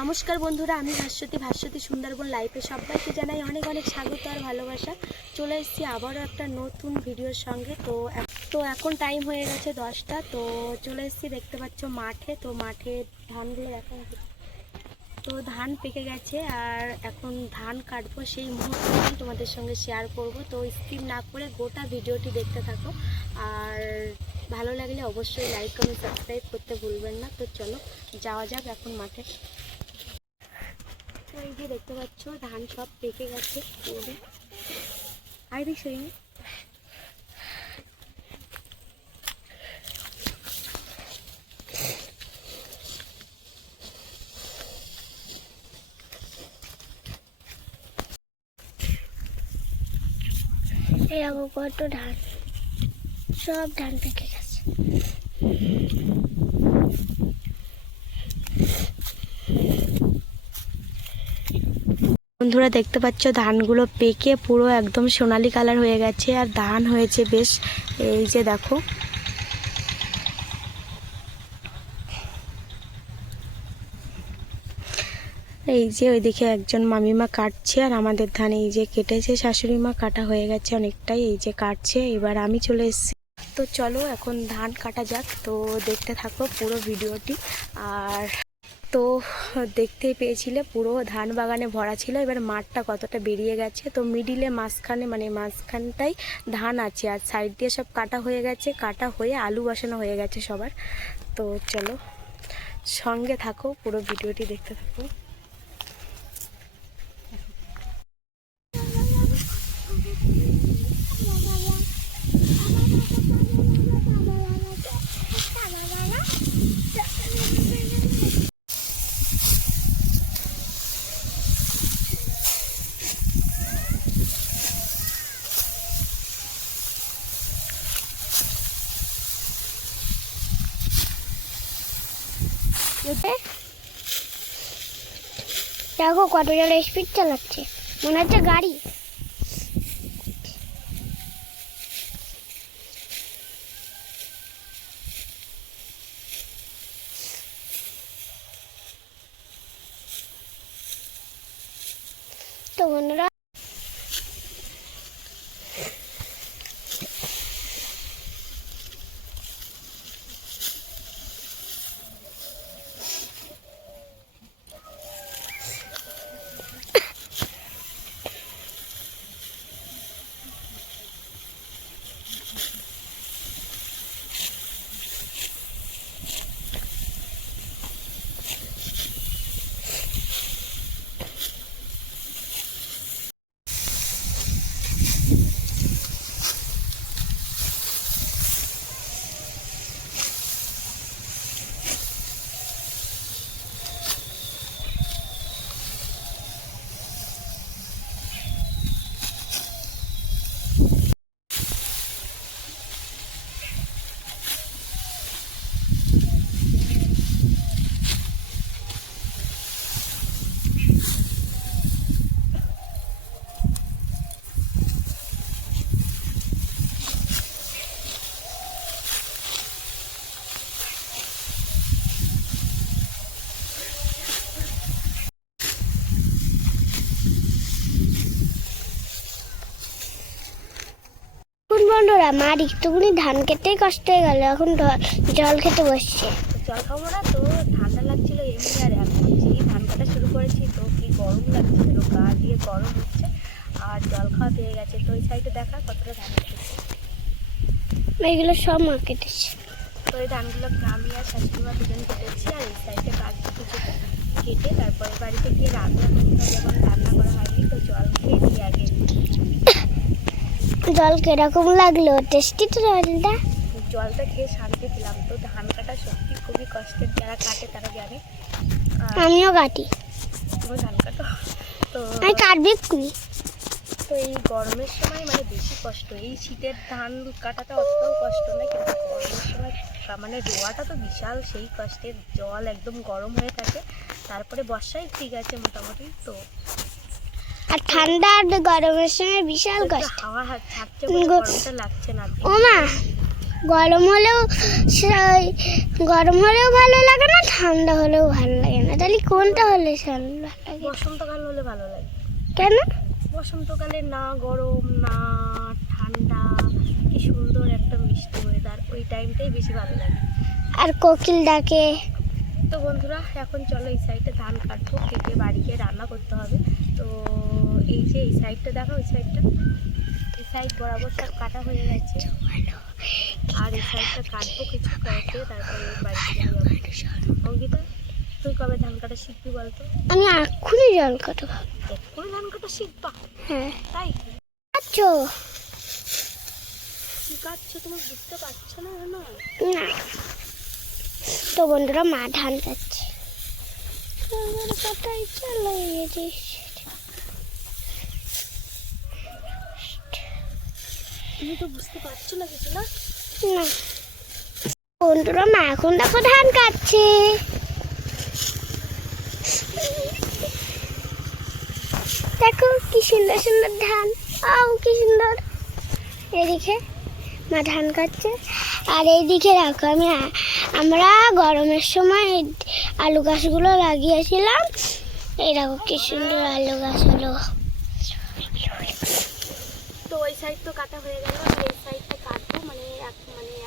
নমস্কার বন্ধুরা, আমি ভাস্বতী সুন্দরবন লাইফে সবাইকে জানাই অনেক অনেক স্বাগত আর ভালোবাসা। চলে এসেছি আবারও একটা নতুন ভিডিওর সঙ্গে। তো এখন টাইম হয়ে গেছে 10টা। তো চলে এসেছি, দেখতে পাচ্ছ মাঠে। তো মাঠে ধানগুলো দেখা যাচ্ছে। তো ধান পেকে গেছে আর এখন ধান কাটবো, সেই মুহূর্তে আমি তোমাদের সঙ্গে শেয়ার করব। তো স্কিপ না করে গোটা ভিডিওটি দেখতে থাকো, আর ভালো লাগলে অবশ্যই লাইক কমেন্ট সাবস্ক্রাইব করতে ভুলবেন না। তো চলো যাওয়া যাক এখন মাঠে। তো এই যে দেখতে পাচ্ছ ধান সব পেকে গেছে। আই দেখি এরকম কত ধান, সব ধান পেকে গেছে। বন্ধুরা দেখতে পাচ্ছ ধানগুলো পেকে পুরো একদম সোনালি কালার হয়ে গেছে, আর ধান হয়েছে বেশ। এই যে দেখো, এই যে ওইদিকে একজন মামিমা কাটছে, আর আমাদের ধান এই যে কেটেছে শাশুড়ি মা, কাটা হয়ে গেছে অনেকটাই। এই যে কাটছে, এবার আমি চলে এসেছি। তো চলো এখন ধান কাটা যাক। তো দেখতে থাকো পুরো ভিডিওটি। আর তো দেখতেই পেয়েছিলে পুরো ধান বাগানে ভরা ছিল। এবার মাঠটা কতটা বেরিয়ে গেছে, তো মিডিলে মাঝখানে মাঝখানটাই ধান আছে, আর সাইড দিয়ে সব কাটা হয়ে গেছে। কাটা হয়ে আলু বসানো হয়ে গেছে সবার। তো চলো সঙ্গে থাকো, পুরো ভিডিওটি দেখতে থাকো। দেখো কত জোরে স্পিড চালাচ্ছে, মনে হচ্ছে গাড়ি। তো বন্ধুরা বন্ধুরা মার একটুকুনি ধান খেতেই কষ্ট হয়ে গেল, এখন জল খেতে বসছে। জল খাবো না তো, ঠান্ডা লাগছিল এমনি। আর এখন যেই ধান কাটা শুরু করেছি তো কি গরম লাগছিল, গা দিয়ে গরম হচ্ছে, আর জল খাওয়া পেয়ে গেছে। তো ওই সাইডে দেখা কতটা ধান কেটেছে, এগুলো সব মা কেটেছে। তো এই ধানগুলো আমি আর শাশুড়িমা দুজন কেটেছি, আর এই সাইডে কাটছি কিছুটা কেটে তারপরে বাড়িতে গিয়ে রান্না করতে হবে। এখন রান্না করা হয়নি, তো জল খেয়েছি আগে। জল কিরকম লাগলো? টেস্টি তো জলটা? জলটা খেয়ে শান্তি পেলাম। তো ধান কাটা সত্যি খুবই কষ্টের, যারা কাটে তারা জানে। আমিও কাটি। তুমি ধান কাটো? তো আমি কাটবি এক্ষুনি। তো এই গরমের সময় বেশি কষ্ট। এই শীতের ধান কাটাটা অতটাও কষ্ট নয়, কিন্তু গরমের সময় রোয়াটা তো বিশাল সেই কষ্টের। জল একদম গরম হয়ে থাকে। তারপরে বর্ষায় ঠিক আছে মোটামুটি। তো আর ঠান্ডা আর গরমের সময় বিশাল কষ্ট। হাওয়া ছাড়ছে বলে গরমটা লাগছে না। ও মা, গরম হলেও গরম হলেও ভালো লাগে না, ঠান্ডা হলেও ভালো লাগে না। তাহলে কোনটা হলে ভালো লাগে? বসন্তকাল হলে ভালো লাগে। কেন? বসন্তকালে না গরম না ঠান্ডা, কি সুন্দর একটা মিষ্টি ওয়েদার, ওই টাইমটাই বেশি ভালো লাগে। আর কোকিল ডাকে। তো বন্ধুরা এখন চলো এই সাইডে ধান কাটবো, কেটে বাড়িকে রান্না করতে হবে। তো এই যে এই সাইডটা দেখো, ওই সাইডটা, এই সাইড বরাবর সব কাটা হয়ে গেছে, আর এই সাইডটা কাটবো কিছু কেটে, তারপরে বাড়িতে যাবো। অঙ্কিতা, তুই কবে ধান কাটা শিখবি বলতো? আমি এক্ষুনি জল কাটবো। এক্ষুনি ধান কাটা শিখবা? হ্যাঁ। তাই? আচ্ছা। কি কাটছো তুমি বুঝতে পারছো না? না তো বন্ধুরা মা ধান কাটছে, কাটাই চালাই গেছে। তুমি তো বুঝতে পারছো না কিছু না? না বন্ধুরা মা এখন দেখো ধান কাটছে। দেখো কি সুন্দর সুন্দর ধান, কি সুন্দর। এদিকে মা ধান কাটছে, আর এইদিকে রাখো আমরা গরমের সময় আলু গাছগুলো লাগিয়েছিলাম। এই দেখো কি সুন্দর আলু গাছ হলো। তো ওই সাইড তো কাটা হয়ে গেল, এই সাইডটা কাটবো, মানে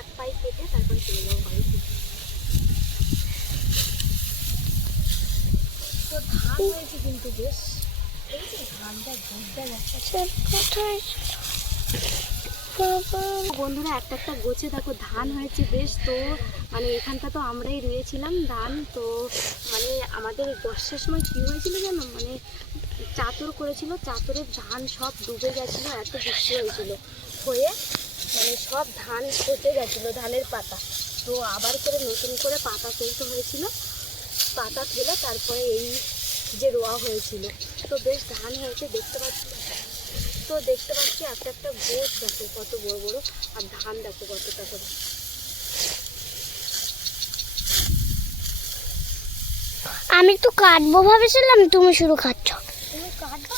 এক পাই কেটে তারপরে চলে যাবো বাড়িতে। তো ধান হয়েছে কিন্তু বেশ, ধানটা গোটা যাচ্ছে। বন্ধুরা একটা একটা গোছে দেখো ধান হয়েছে বেশ। তো মানে এখানটা তো আমরাই রুয়েছিলাম ধান। তো মানে আমাদের বর্ষার সময় কী হয়েছিল জানো, মানে চাদর করেছিল, চাদরের ধান সব ডুবে গেছিলো, এত বৃষ্টি হয়েছিল, হয়ে মানে সব ধান পচে গেছিলো, ধানের পাতা। তো আবার করে নতুন করে পাতা তুলতে হয়েছিল, পাতা তুলে তারপরে এই যে রোয়া হয়েছিল। তো বেশ ধান হয়েছে দেখতে পাচ্ছি। তো দেখতে পাচ্ছি একটা একটা গোছ দেখো কত বড় বড়, আর ধান দেখো কতটা করে। আমি তো কাটবো ভাবেছিলাম, তুমি শুরু খাচ্ছ। তুমি কাটবা?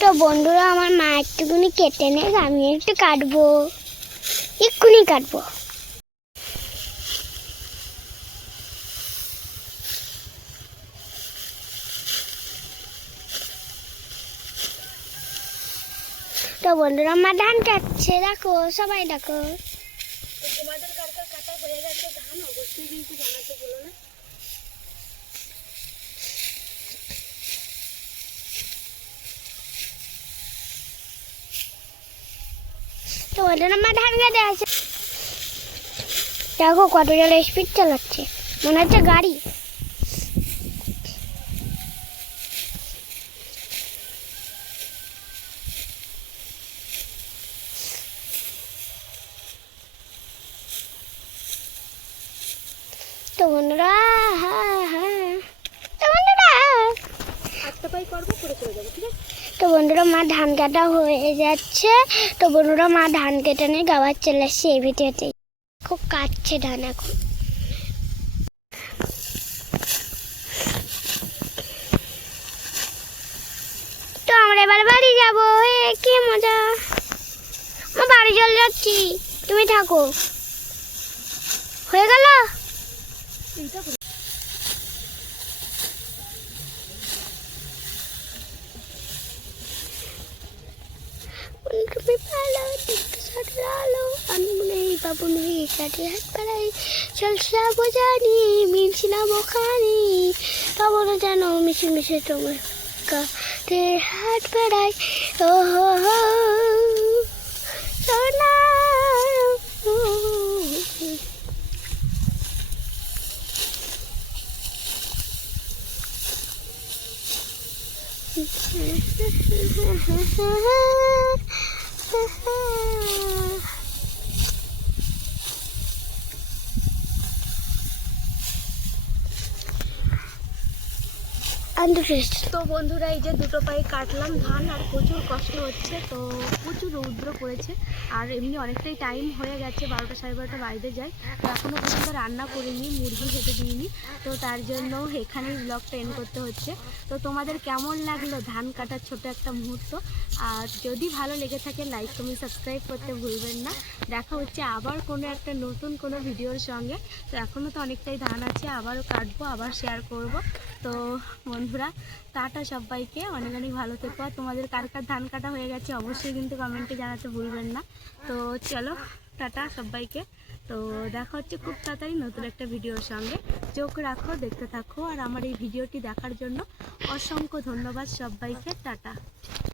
তো বন্ধুরা আমার মা একটুখানি কেটে নেই, আমি একটু কাটবো, এক্ষুনি কাটবো। তো বন্ধুরা মা ধান কাটছে, দেখো সবাই দেখো। তো তোমাদের কার কার কাটা হয়ে গেছে ধান অবশ্যই কিন্তু জানাতে বলো না। তো বন্ধুরা মা ধান কাটে আছে, দেখো কত জোরে স্পিড চালাচ্ছে, মনে হচ্ছে গাড়ি। তো বন্ধুরা একটা পাই করবো, করে চলে যাবো, ঠিক আছে? তো বন্ধুরা মা ধান কাটা হয়ে যাচ্ছে। তো বন্ধুরা মা ধান কেটে নিয়ে গাওয়ার চলে আসছে এই ভিডিওতে। খুব কাটছে ধান এখন। তো আমরা এবার বাড়ি যাবো, কি মজা। মা বাড়ি চলে যাচ্ছি, তুমি থাকো। হয়ে গেল? তুমি ভালো দেখতে সাথে আলো আনমনে বাবু নেই সাথে হাত পাড়াই চলছে বোঝানি মিলছি না বোখানি তবু না জানো মিশে মিশে তোমার কাতে হাত পাড়াই ও হো হো সোনা তো বন্ধুরা এই যে দুটো পায়ে কাটলাম ধান, আর প্রচুর কষ্ট হচ্ছে, তো প্রচুর রৌদ্র পড়েছে, আর এমনি অনেকটাই টাইম হয়ে গেছে, 12টা সাড়ে 12টা বাইরে যায়, তো এখনও পর্যন্ত রান্না করিনি, মুরগি খেতে দিইনি, তো তার জন্য এখানেই ব্লগটা এন্ড করতে হচ্ছে। তো তোমাদের কেমন লাগলো ধান কাটার ছোট একটা মুহূর্ত? আর যদি ভালো লেগে থাকে লাইক কমেন্ট সাবস্ক্রাইব করতে ভুলবেন না। দেখা হচ্ছে আবার কোনো একটা নতুন কোনো ভিডিওর সঙ্গে। তো এখনও তো অনেকটাই ধান আছে, আবারও কাটবো, আবার শেয়ার করব। তো বন্ধুরা টাটা সবাইকে, অনেক অনেক ভালো থেকো। আর তোমাদের কার কার ধান কাটা হয়ে গেছে অবশ্যই কিন্তু কমেন্টে জানাতে ভুলবেন না। তো চলো টাটা সবাইকে। তো দেখা হচ্ছে খুব তাড়াতাড়ি নতুন একটা ভিডিওর সঙ্গে। চোখ রাখো, দেখতে থাকো, আর আমার এই ভিডিওটি দেখার জন্য অসংখ্য ধন্যবাদ সবাইকে। টাটা।